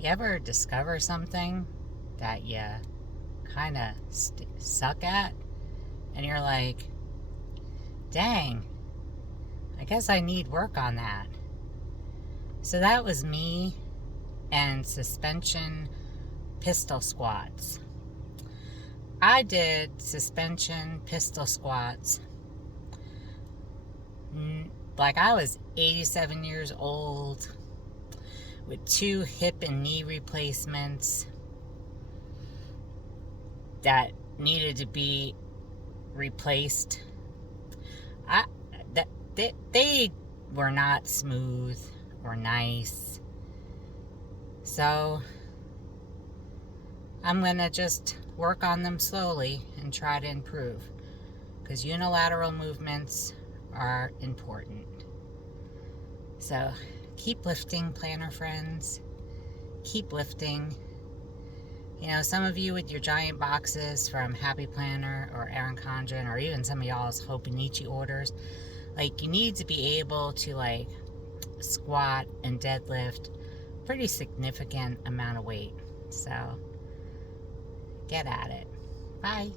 You ever discover something that you kind of suck at? And you're like, dang, I guess I need work on that. So that was me and suspension pistol squats. I did suspension pistol squats like I was 87 years old with 2 hip and knee replacements that needed to be replaced. They were not smooth or nice. So I'm gonna just work on them slowly and try to improve, because unilateral movements are important. So keep lifting, planner friends. Keep lifting. You know, some of you with your giant boxes from Happy Planner or Erin Condren, or even some of y'all's Hobonichi orders, like, you need to be able to like squat and deadlift pretty significant amount of weight. So get at it. Bye.